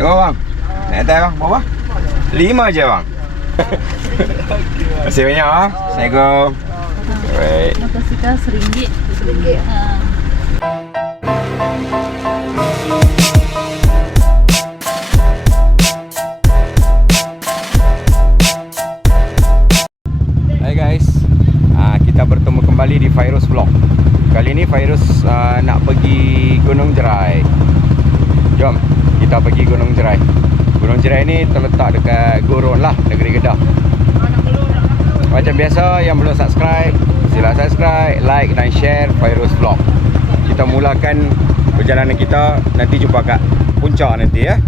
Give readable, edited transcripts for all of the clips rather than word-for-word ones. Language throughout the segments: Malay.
Tengok bang. Naik atas bang, berapa? 5 je bang. Terima kasih banyak bang. Assalamualaikum. Baik. Motosikal RM1. Hai guys, kita bertemu kembali di Fairuz Vlog. Kali ini Fairuz nak pergi Gunung Jerai. Jom, kita pergi Gunung Jerai. Gunung Jerai ni terletak dekat Gurun lah, negeri Kedah. Macam biasa, yang belum subscribe, sila subscribe, like dan share Fairuz Vlog. Kita mulakan perjalanan kita, nanti jumpa kat puncak nanti ya.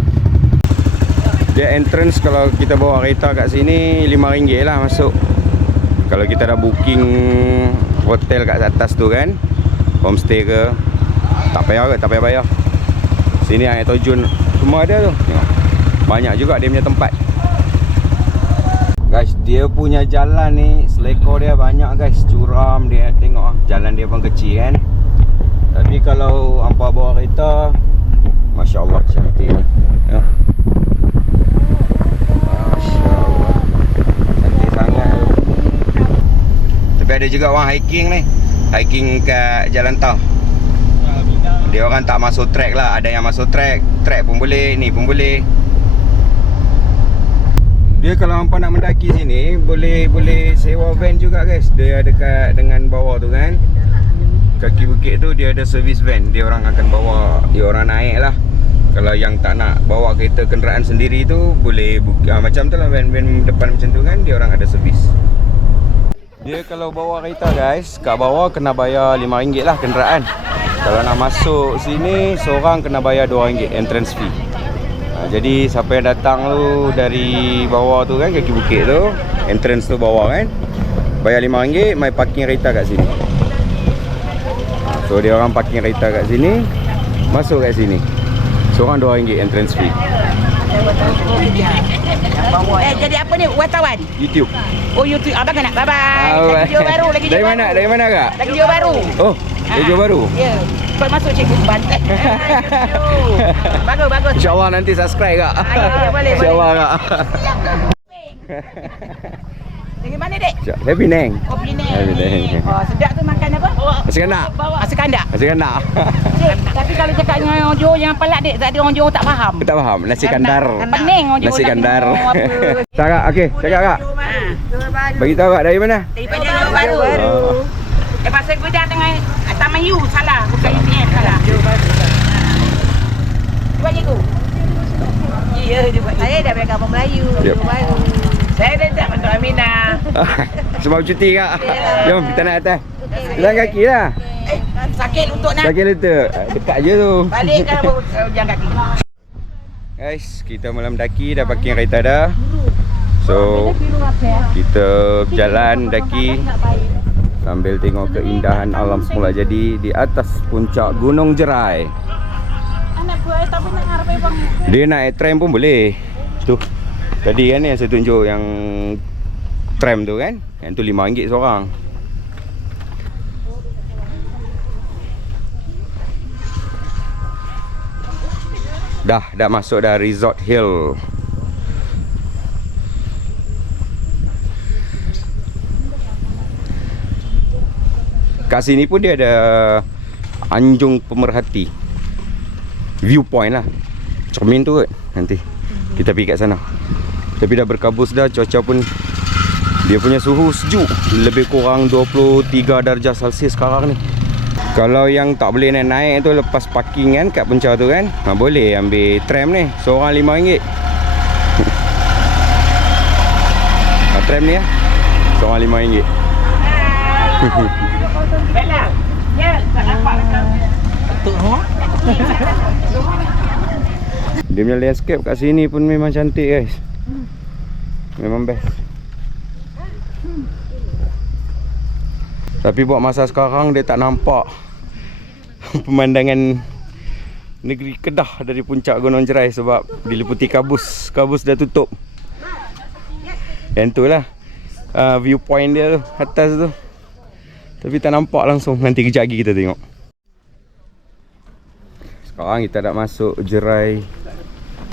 Dia entrance kalau kita bawa kereta kat sini RM5 lah masuk. Kalau kita dah booking hotel kat atas tu kan, homestay ke, tak payah ke, tak payah bayar. Sini air terjun semua ada tu. Tengok. Banyak juga dia punya tempat. Guys, dia punya jalan ni selekor dia banyak guys, curam dia. Tengok jalan dia pun kecil kan. Tapi kalau hampa bawa kereta, masya-Allah cantik. Tengok. Masya-Allah. Cantik sangat. Tapi ada juga orang hiking ni. Hiking kat jalan tau. Dia orang tak masuk trek lah. Ada yang masuk trek. Trek pun boleh, ni pun boleh. Dia kalau hampa nak mendaki sini, boleh sewa van juga guys. Dia dekat dengan bawah tu kan, kaki bukit tu dia ada servis van. Dia orang akan bawa, dia orang naik lah. Kalau yang tak nak bawa kereta kenderaan sendiri tu, boleh macam tu lah, van-van depan macam tu kan, dia orang ada servis. Dia kalau bawa kereta guys, kat bawah kena bayar RM5 lah kenderaan. Kalau nak masuk sini, seorang kena bayar RM2 entrance fee. Jadi siapa yang datang tu dari bawah tu kan, kaki bukit tu, entrance tu bawah kan, bayar RM5, mai parking kereta kat sini. So dia orang parking kereta kat sini, masuk kat sini. Seorang RM2 entrance fee. Jadi apa ni, wartawan? YouTube. Oh, YouTube. Abang nak bye-bye. Lagi video baru, lagi video Dari mana? baru. Dari mana kak? Lagi video baru. Oh, video baru? Ya. Cepat masuk cikgu Bantet. Bagus, bagus. InsyaAllah nanti subscribe kak. Ya, boleh, InsyaAllah kak. Dari mana dek? Saya Penang. Oh, Penang. Penang. Oh, sedap tu makan apa? Nasi kandak. Nasi kandak. Nasi kandak. Cik, tapi kalau cakap dengan orang Johor jangan pelak dek. Tak ada orang Johor tak faham. Tak faham. Nasi kandar. Pening orang Johor. Nasi nak kandar. minum apa. Tak kak, okey. Cakap kak. Bagi tahu kak dari mana? Daripada Johor Baru. Pasal Gudang dengan Taman U salah, bukan UPM salah. Johor Baru. Cuba cikgu. Ya, dia buat. Saya dah belajar kampung Melayu, Johor Baru. Saya dah tak Datuk Aminah. Sebab cuti kak. Jom kita naik atas. Jalan kaki lah. Sakit lutut nak. Sakit lutut. Dekat je tu. Balik kan jalan kaki. Guys, kita malam daki dah parking kereta dah. So kita berjalan daki sambil tengok keindahan alam semula jadi di atas puncak Gunung Jerai. Anak buah tapi nak ngarep bang. Dia naik tram pun boleh. Tu. Tadi kan yang saya tunjuk yang tram tu kan. Yang tu RM5 seorang. Dah masuk dah Resort Hill. Kat sini pun dia ada Anjung Pemerhati viewpoint lah. Cermin tu kot. Nanti kita pergi kat sana. Tapi dah berkabus dah, cuaca pun dia punya suhu sejuk, lebih kurang 23 darjah Celsius sekarang ni. Kalau yang tak boleh naik tu lepas parking kan kat puncak tu kan, boleh ambil tram ni, seorang RM5. Tram ni seorang RM5. Bella. Ya, tak nampak lah. Betul ha? Dia punya landscape kat sini pun memang cantik guys. Memang best. Tapi buat masa sekarang dia tak nampak pemandangan negeri Kedah dari puncak Gunung Jerai sebab diliputi kabus. Kabus dah tutup. Yang tu lah viewpoint dia tu, atas tu. Tapi tak nampak langsung. Nanti kejap lagi kita tengok. Sekarang kita dah masuk Jerai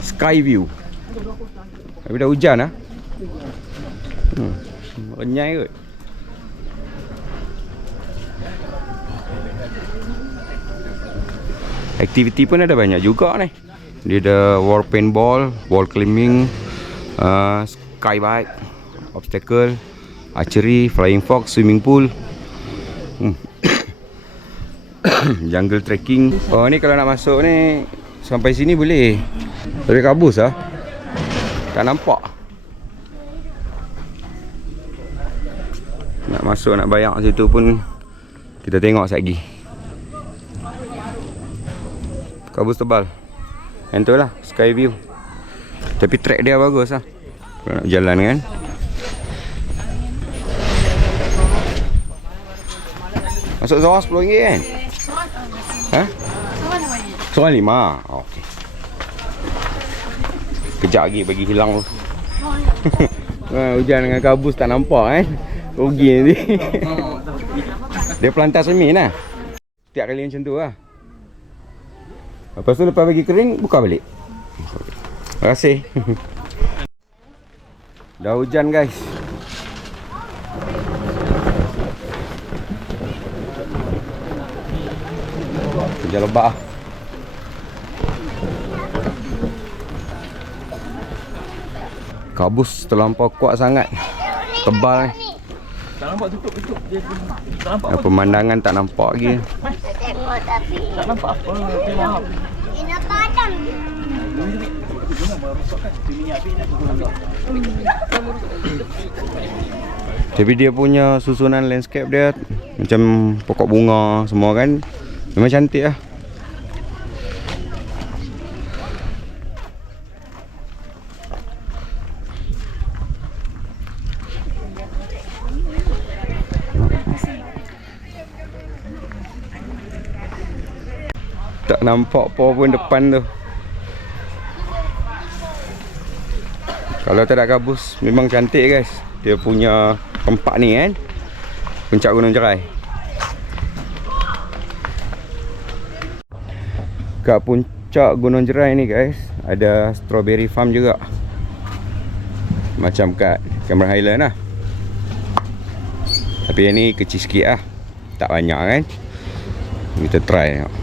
Sky view. Tapi dah hujan lah. Renyai kot. Aktiviti pun ada banyak juga ni. Dia ada wall paintball, wall climbing, skybike, obstacle, archery, flying fox, swimming pool, jungle trekking. Oh ni kalau nak masuk ni sampai sini boleh. Tapi kabus lah. Tak nampak. Nak masuk, nak bayar situ pun kita tengok sekejap lagi. Kabus tebal. Yang tu lah sky view. Tapi track dia bagus lah kalau nak jalan kan. Masuk Zohar RM10 kan? Ha? RM5. Okey. Kejap lagi bagi hilang tu. Hujan dengan kabus tak nampak kan? Rugi nanti. Dia pelantar semin lah. Tiap kali macam tu lah. Lepas tu lepas bagi kering, buka balik. Terima kasih. Dah hujan guys. Hujan lebat lah. Kabus terlampau kuat sangat. Tebal ni. Tak nampak, tutup. Dia tak nampak. Pemandangan tak nampak lagi. Tengok tapi Tak nampak apa. Tengok. Ina padam. Tapi dia punya susunan landscape dia macam pokok bunga semua kan. Memang cantik lah. Tak nampak apa pun depan tu. Kalau tak ada kabus memang cantik guys. Dia punya tempat ni kan, puncak Gunung Jerai. Kat puncak Gunung Jerai ni guys, ada strawberry farm juga. Macam kat Cameron Highland lah. Tapi yang ni kecil sikit lah. Tak banyak kan. Kita try tengok.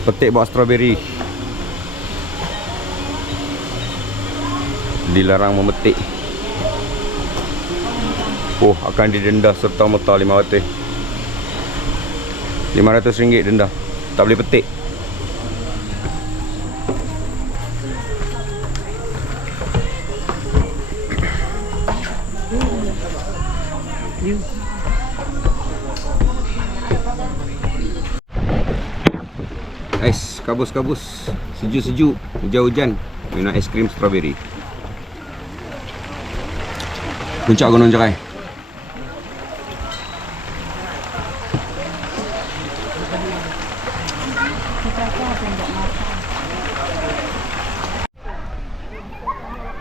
Petik buah strawberry. Dilarang memetik. Oh, akan didenda serta-merta RM500. RM500 denda. Tak boleh petik. Ais, kabus-kabus, sejuk-sejuk, hujan-hujan, minum aiskrim strawberry. Puncak Gunung Jerai.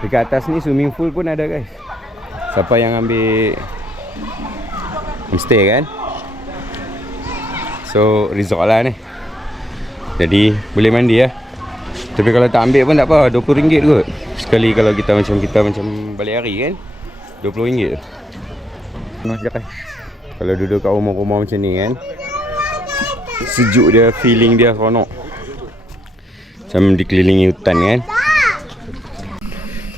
Dekat atas ni swimming pool pun ada guys. Siapa yang ambil homestay kan, so resort lah ni. Jadi boleh mandi lah. Tapi kalau tak ambil pun tak apa, RM20 kot. Sekali kalau kita macam balik hari kan, RM20. Kalau duduk kat rumah-rumah macam ni kan, sejuk dia, feeling dia seronok. Macam dikelilingi hutan kan.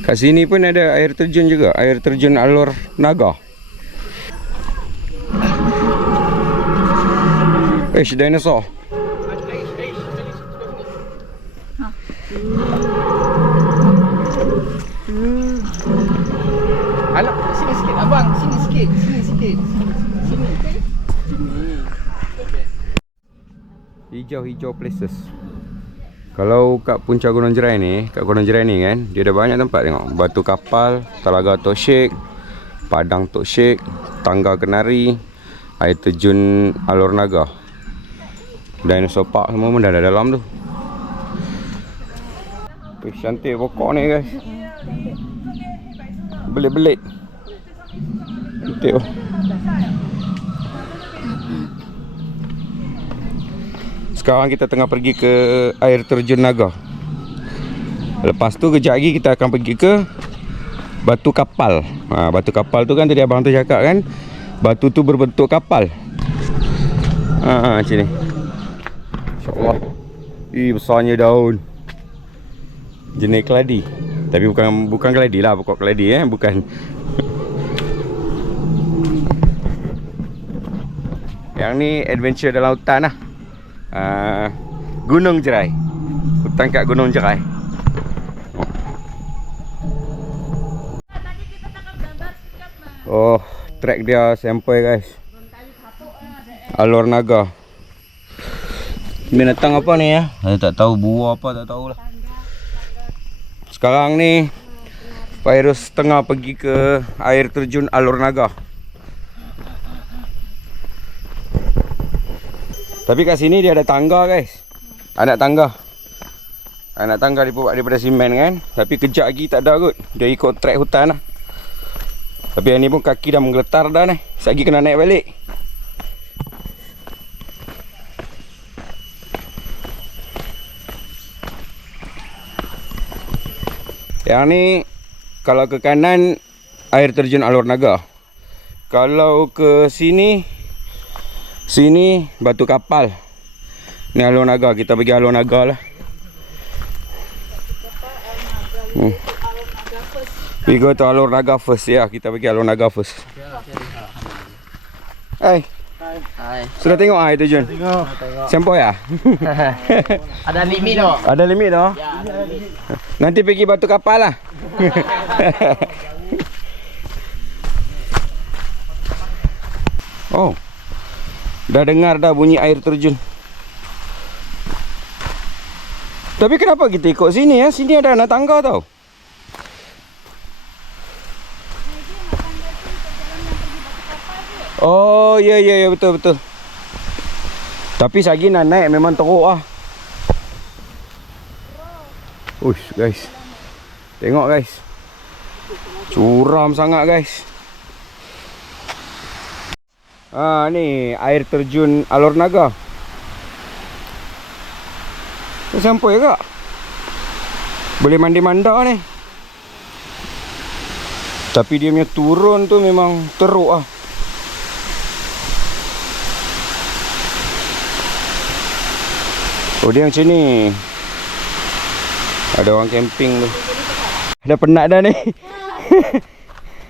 Kat sini pun ada air terjun juga, air terjun Alor Naga. Dinosaur. Alah, sini sikit abang, sini sikit. Sini. Hijau-hijau places. Kalau kat puncak Gunung Jerai ni, kat Gunung Jerai ni kan, dia ada banyak tempat tengok. Batu Kapal, Telaga Tok Sheikh, Padang Tok Sheikh, Tangga Kenari, air terjun Alor Naga. Dinosaur Park semua pun dah ada dalam tu. Cantik pokok ni guys. Belit-belit. Cantik oh. Sekarang kita tengah pergi ke air terjun Naga. Lepas tu kejap lagi kita akan pergi ke batu kapal. Batu kapal tu kan tadi abang tu cakap kan, batu tu berbentuk kapal. Macam ni. InsyaAllah. Besarnya daun. Jenis keladi. Tapi bukan keladi lah, pokok keladi bukan. Yang ni adventure dalam hutan lah. Gunung Jerai. Hutan kat Gunung Jerai. Oh, trek dia sampai guys. Alor Naga. Binatang apa ni ya? Saya tak tahu, buah apa tak tahulah. Sekarang ni Fairuz tengah pergi ke air terjun Alor Naga. Tapi kat sini dia ada tangga guys. Anak tangga daripada simen kan. Tapi kejap lagi tak ada kot. Dia ikut trek hutan lah. Tapi yang ni pun kaki dah menggeletar dah ni. Sekejap lagi kena naik balik. Yang ni kalau ke kanan air terjun Alor Naga. Kalau ke sini batu kapal. Ni Alor Naga, kita pergi Alor Naga lah. We go to Alor Naga first ya, kita pergi Alor Naga first. Hai. Hai. Sudah tengok air terjun? Tengok. Sampai ya? Ada limit doh. Ada limit doh? Ya, ada limit. Nanti pergi batu kapal lah. Oh. Dah dengar dah bunyi air terjun. Tapi kenapa kita ikut sini ya? Sini ada anak tangga tau. Oh, ya betul. Tapi sagi nak naik memang teruk ah. Uish guys. Tengok guys. Curam sangat guys. Ni air terjun Alor Naga. Ni sampai kak. Boleh mandi-manda ni. Tapi dia punya turun tu memang teruk ah. Oh, dia macam ni. Ada orang camping tu. Dah penat dah ni.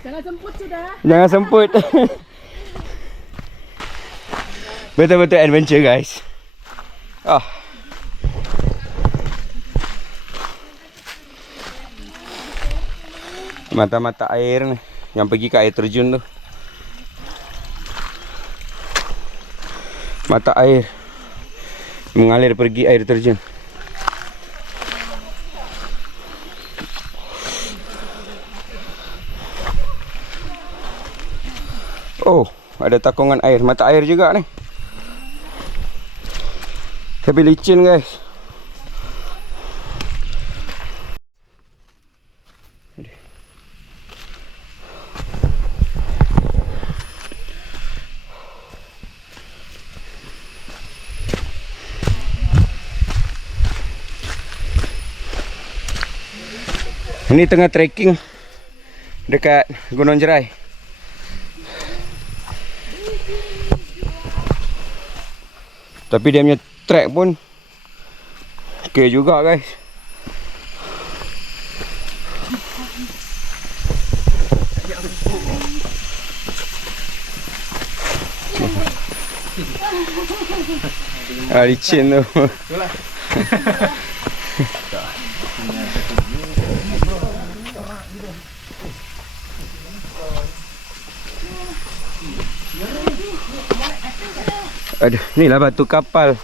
Jangan semput sudah. Jangan semput. Betul-betul adventure guys. Mata-mata air ni yang pergi ke air terjun tu. Mata air mengalir pergi air terjun. Oh, ada takungan air, mata air juga ni. Tapi licin guys. Ini tengah trekking dekat Gunung Jerai. Tapi dia punya trek pun okey juga guys. Licin tu. Aduh, ni lah batu kapal.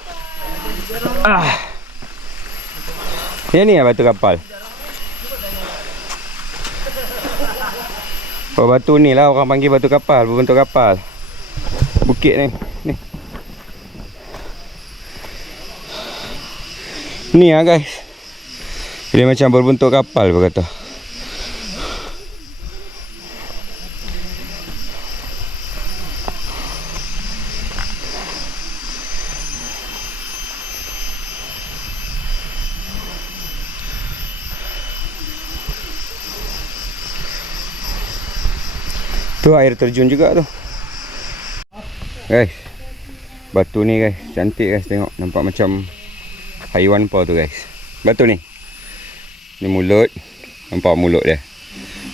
Yang ni lah batu kapal. Oh, batu ni lah orang panggil batu kapal, berbentuk kapal. Bukit ni. Ni lah guys. Dia macam berbentuk kapal berkata. Tu air terjun juga tu. Guys. Batu ni guys, cantik guys, tengok nampak macam haiwan apa tu guys. Batu ni. Ni mulut. Nampak mulut dia.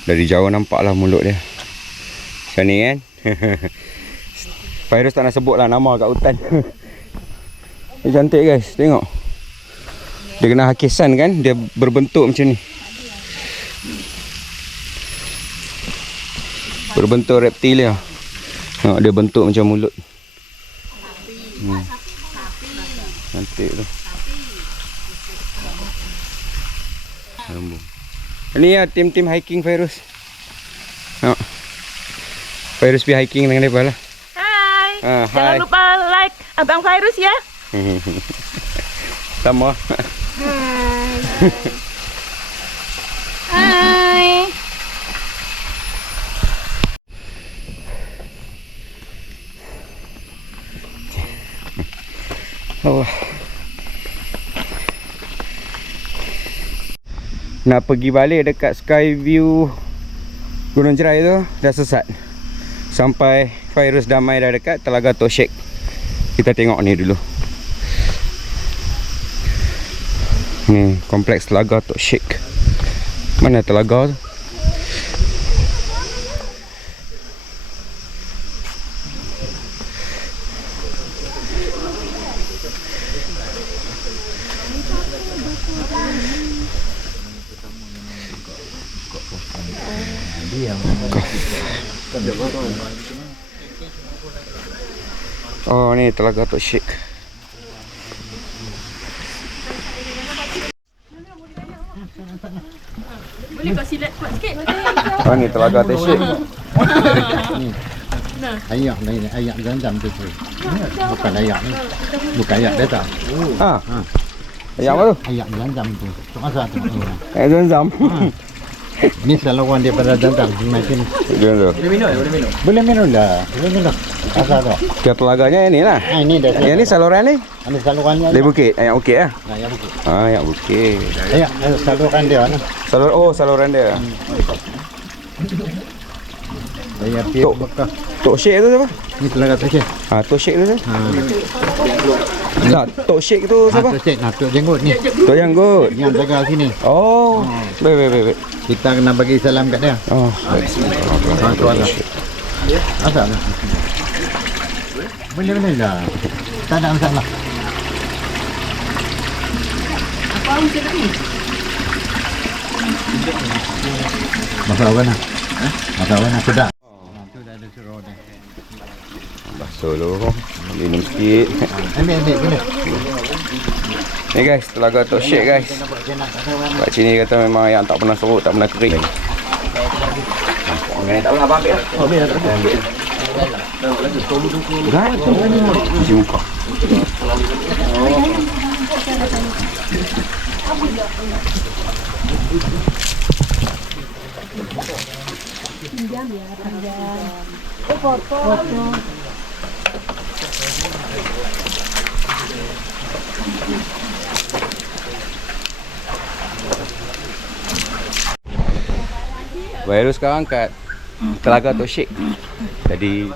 Dari jauh nampak lah mulut dia. Macam ni kan. Fairuz tak nak sebut lah nama kat hutan. Ni cantik guys, tengok. Dia kena hakisan kan, dia berbentuk macam ni. Berbentuk reptilia. Tengok dia bentuk macam mulut. Cantik tu. Lambu. Ni ya tim-tim hiking Fairuz. Tengok. Fairuz pergi hiking dengan mereka lah. Hai. Hai. Jangan lupa like Abang Fairuz ya. Sama. Hai. Allah. Nak pergi balik dekat sky view Gunung Jerai tu dah sesat. Sampai Fairuz Damai dah dekat Telaga Tok Sheikh. Kita tengok ni dulu. Ni kompleks Telaga Tok Sheikh. Mana telaga tu? Oh ni Telaga Tok Sheikh. Boleh kau silat kuat sikit. Oh ni Telaga Tok Sheikh. Ayak ni, ayak Zam-Zam tu. Bukan ayak ni. Bukan ayak dia tak. Ha. Ayam apa tu? Ayak Zam-Zam tu. Tu asal tu. Ayam Zam-Zam. Ni saluran daripada Zam-Zam. Macam Dia tu. boleh minum lah. Boleh minum. Asal tu. Dia telaganya ni lah. Ini dah. Yang ni saluran ni. Ini saluran ni. Dari bukit. Ayam bukit lah. Ayak bukit. Ah, ayam bukit. Ayak saluran dia lah. Saluran dia. Ayak piak bekah. Tok Sheikh tu siapa? Ni Telaga Tok Sheikh. Ha, Tok Sheikh tu siapa? Tak, Tok Sheikh tu siapa? Tok Sheikh, Tok Jenggot ni. Tok Janggut. Yang jaga sini. Oh. Baik. Kita kena bagi salam kat dia. Oh. Tu asal. Asal lah. Boleh lah. Tak ada masalah. Masalah mana? Masalah mana? Sedap. Tu dah ada suruh dia. Basuh dulu. Minum sikit. Ambil boleh. Ni guys, Telaga Tok Sheikh guys. Kat sini kata memang yang tak pernah serut, tak pernah kering. Nampak ni tak pernah ambil. Ambil dah. Dah. Cuci muka. Fairuz sekarang kat Telaga Tok Sheikh. Tadi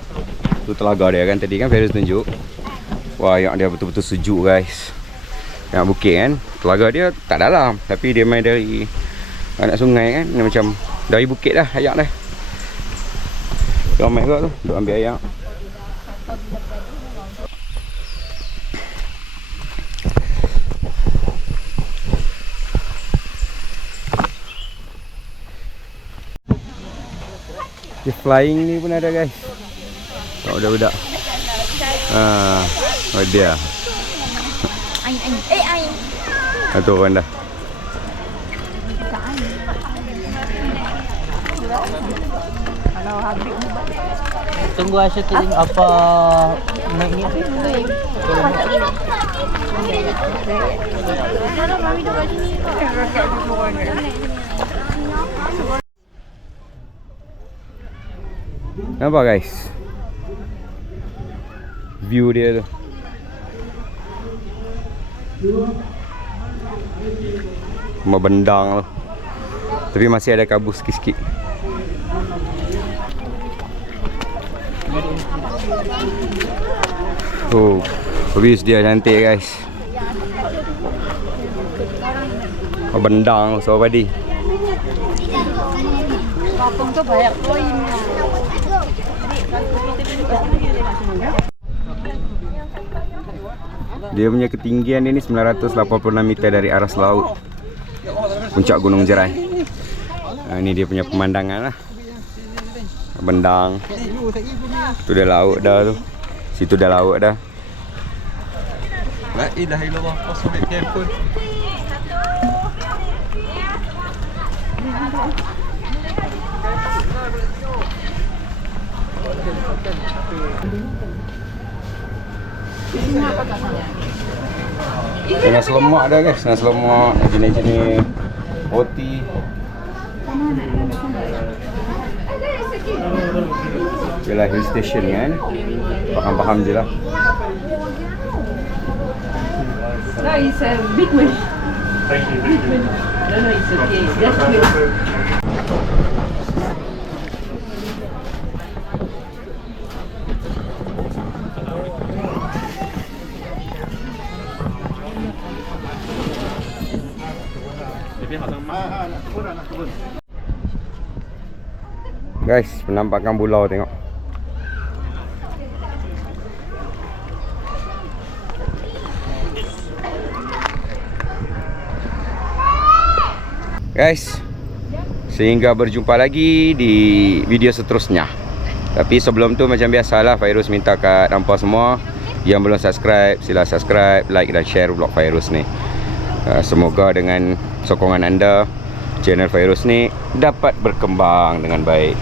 tu telaga dia kan, tadi kan Fairuz tunjuk. Wah, yang dia betul-betul sejuk guys. Yang bukit kan, telaga dia tak dalam, tapi dia main dari anak sungai kan. Dia macam dari bukit dah ayak dah. Ramai juga tu, duk ambil ayak. Dia flying ni pun ada guys. Tak budak-budak. Oh dia. Itu orang dah. Tunggu Aisyah kirim apa Nampak guys, view dia tu. Membendang tu. Tapi masih ada kabut sikit-sikit. Oh, views dia cantik guys. Membendang so padi. Kampung tu banyak koin. Dia punya ketinggian dia ni 986 meter dari aras laut. Puncak Gunung Jerai. Ini dia punya pemandangan lah. Bendang. Tu dah laut dah tu. Situ dah laut dah. La ilaha illallah, Rasulullah telefon. Nasi lemak dah guys, nasi lemak jenis-jenis roti. Yalah hill station kan. Faham-faham je lah. No, it's a big one. No, it's okay. Just wait. Guys, penampakan pulau tengok. Guys, sehingga berjumpa lagi di video seterusnya. Tapi sebelum tu macam biasalah, Fairuz minta kat hampa semua yang belum subscribe, sila subscribe, like dan share vlog Fairuz ni. Semoga dengan sokongan anda, channel Fairuz ni dapat berkembang dengan baik.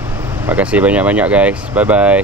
Terima kasih banyak-banyak guys. Bye bye.